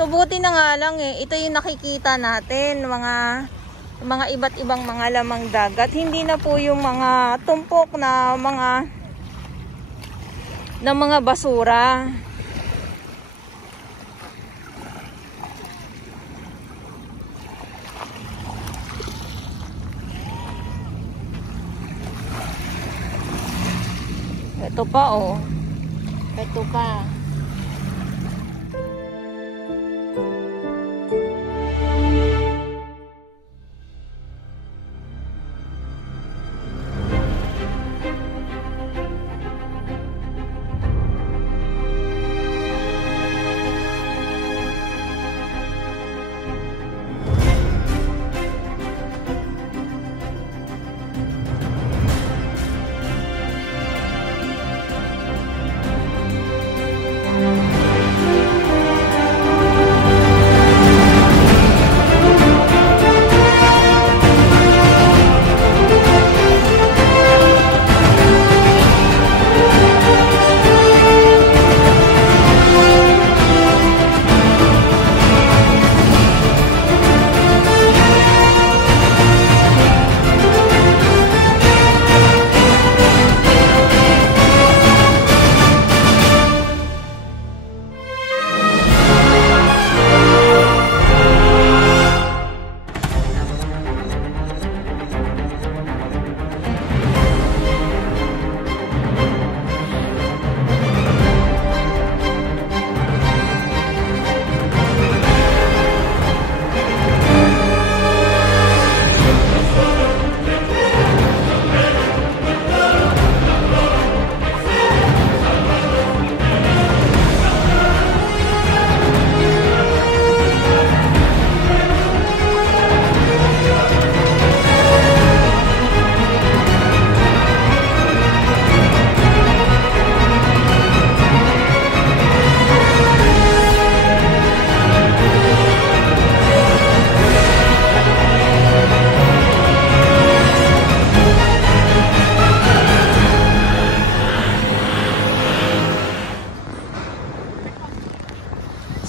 So buti na nga lang ito yung nakikita natin, mga iba't ibang mga lamang dagat. Hindi na po yung mga tumpok na mga basura. Ito pa oh. Ito pa.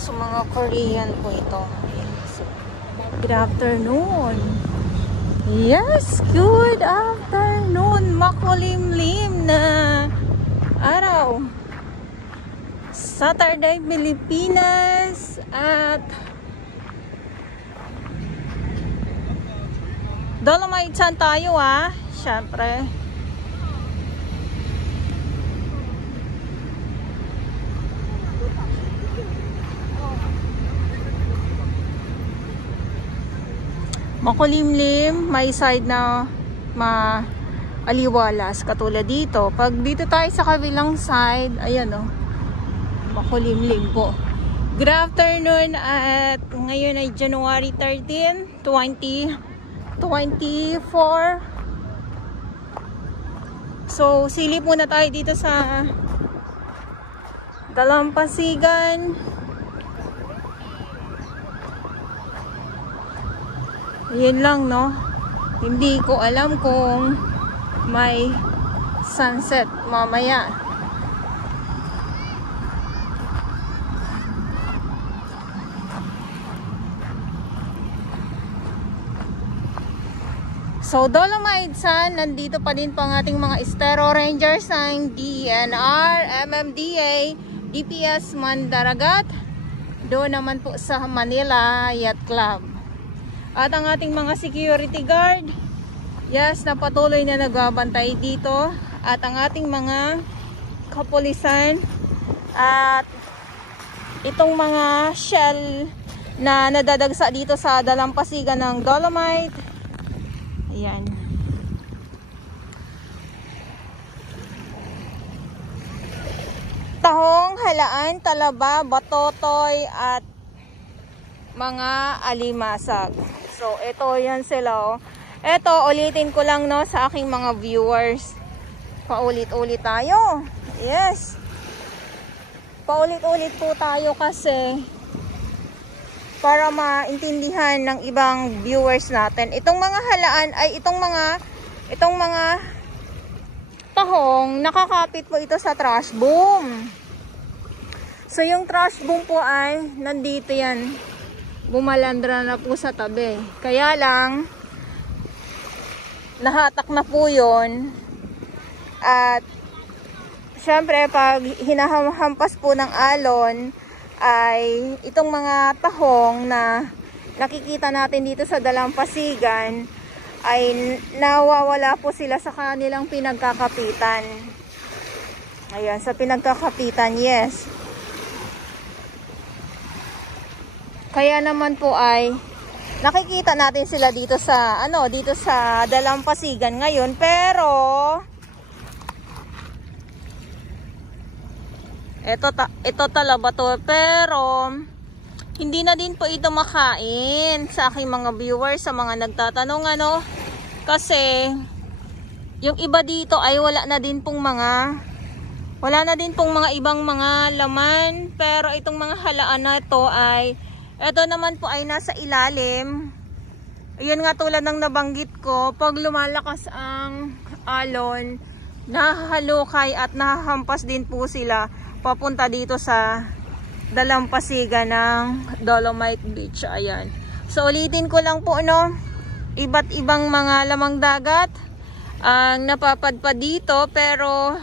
So mga Korean po ito. So, good afternoon. Yes, good afternoon. Makulimlim na araw. Saturday, Pilipinas. At Dolomite Chan tayo syempre. Makulimlim, may side na maaliwalas katulad dito. Pag dito tayo sa kabilang side, ayan makulimlim po. Good afternoon at ngayon ay January 13, 2024. So silip muna tayo dito sa Dalampasigan. Yan lang hindi ko alam kung may sunset mamaya. So Dolomite Chan, nandito pa din ang ating mga Estero Rangers ng DNR, MMDA, DPS Mandaragat. Doon naman po sa Manila Yacht Club. At ang ating mga security guard, yes, na patuloy na nagbabantay dito. At ang ating mga kapulisan at itong mga shell na nadadagsa dito sa dalampasigan ng Dolomite. Ayan. Tahong, halaan, talaba, batotoy at mga alimasag. So, ito yan sila Ito, ulitin ko lang sa aking mga viewers. Paulit-ulit tayo. Yes. Paulit-ulit po tayo kasi para maintindihan ng ibang viewers natin. Itong mga halaan ay itong mga tahong nakakapit po ito sa trash boom. So yung trash boom po ay nandito yan. Bumalandra na po sa tabi. Kaya lang, nahatak na po yun. At syempre pag hinahampas po ng alon ay itong mga tahong na nakikita natin dito sa dalampasigan ay nawawala po sila sa kanilang pinagkakapitan. Ayan, sa pinagkakapitan, yes. Kaya naman po ay nakikita natin sila dito sa dito sa dalampasigan ngayon, pero ito talaba to, pero hindi na din po ito makain sa aking mga viewers, sa mga nagtatanong kasi yung iba dito ay wala na din pong mga ibang mga laman, pero itong mga halaan na ito ay ito naman po ay nasa ilalim. Ayan nga, tulad ng nabanggit ko, pag lumalakas ang alon, nahahalukay at nahahampas din po sila papunta dito sa dalampasigan ng Dolomite Beach. Ayan. So ulitin ko lang po, iba't ibang mga lamang dagat ang napapadpad dito, pero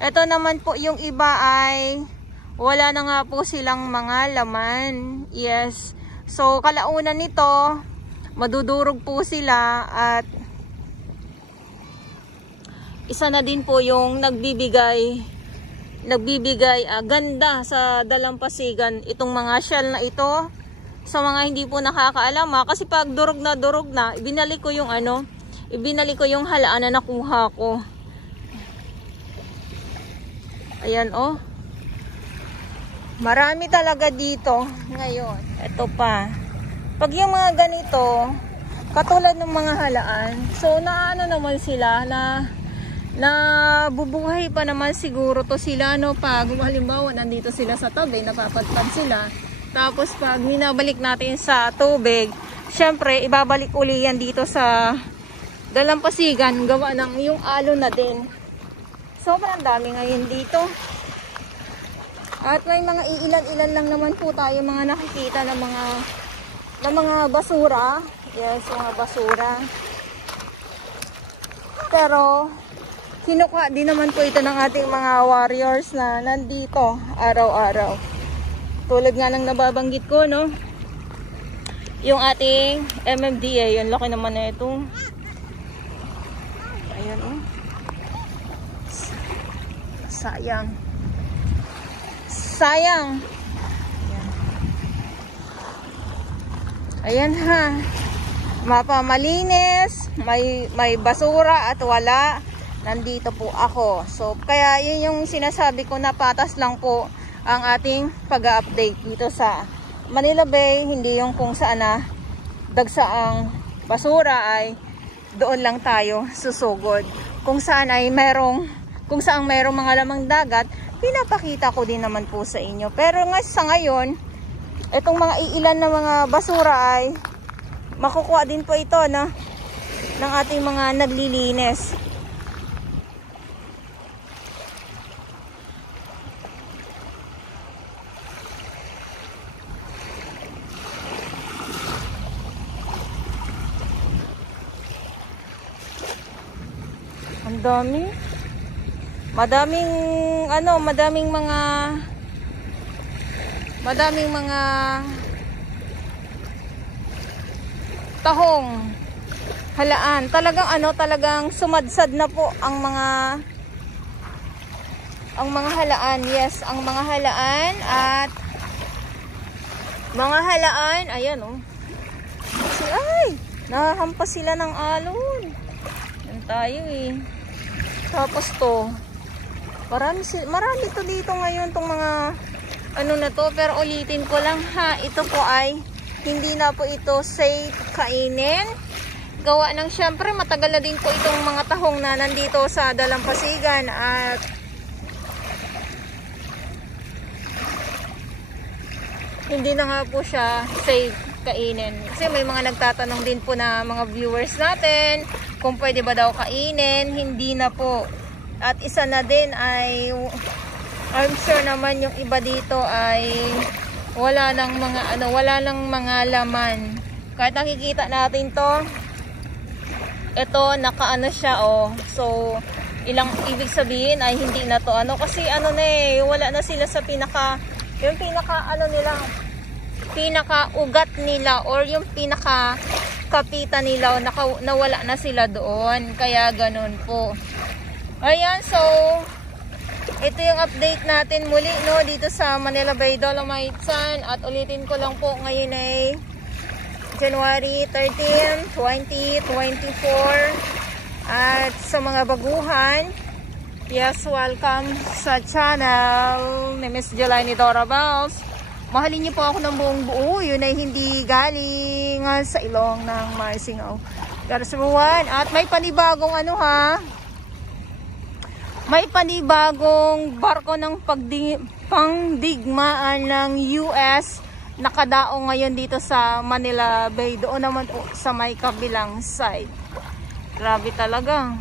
ito naman po yung iba ay wala na nga po silang mga laman. Yes. So kalaunan nito, madudurog po sila at isa na din po yung nagbibigay ganda sa dalampasigan, itong mga shell na ito. Sa mga hindi po nakakaalam, kasi pag durog na, ibinalik ko yung halaan na nakuha ko. Ayan, oh. Marami talaga dito ngayon. Ito pa. Pag yung mga ganito, katulad ng mga halaan, so naano naman sila na bubuhay pa naman siguro to sila, pag halimbawa nandito sila sa tabi, napapadpad sila. Tapos pag binabalik natin sa tubig, syempre ibabalik uli yan dito sa dalampasigan, gawa ng yung alon na din. Sobrang dami ngayon dito. At may mga iilan-ilan lang naman po tayo mga nakikita ng mga basura. Yes, mga basura. Pero kinukuha din naman po ito ng ating mga warriors na nandito araw-araw. Tulad nga ng nababanggit ko, yung ating MMDA, yung laki naman na ito. Ayan, oh. Sayang. Ayan ha. Mapamalinis, may basura at wala. Nandito po ako. So kaya yun yung sinasabi ko, na patas lang po ang ating pag-update dito sa Manila Bay. Hindi yung kung saan na dagsaang basura ay doon lang tayo susugod. Kung saan merong mga lamang dagat, pinapakita ko din naman po sa inyo. Pero sa ngayon, itong mga iilan na mga basura ay makukuha din po ito ng ating mga naglilinis. Ang dami. Madaming mga tahong halaan. Talagang sumadsad na po ang mga halaan. Yes, ang mga halaan at mga halaan, ayan oh. Nahampas sila ng alon. Yan tayo eh. Tapos to, marami to dito ngayon, tong mga na to. Pero ulitin ko lang ha, ito po ay hindi na po ito safe kainin. Gawa ng syempre matagal na din po itong mga tahong na nandito sa dalampasigan at hindi na nga po siya safe kainin. Kasi may mga nagtatanong din po na mga viewers natin kung pwede ba daw kainin. Hindi na po. At isa na din ay I'm sure naman yung iba dito ay wala nang mga laman. Kahit nakikita natin to, ito nakaano siya oh. So ibig sabihin ay hindi na to kasi wala na sila sa pinaka ugat nila or yung pinaka kapitan nila, nawala na sila doon. Kaya ganun po. Ayan, so ito yung update natin muli dito sa Manila Bay Dolomite Sand. At ulitin ko lang po, ngayon ay January 13, 2024. At sa mga baguhan, yes, welcome sa channel ni Miss Jelani Dora Bells. Mahalin niyo po ako ng buong buo. Yun ay hindi galing sa ilong ng Marsingaw. God everyone. At may panibagong may panibagong barko ng pangdigmaan ng US nakadaong ngayon dito sa Manila Bay. Doon naman sa may kabilang side. Grabe talaga.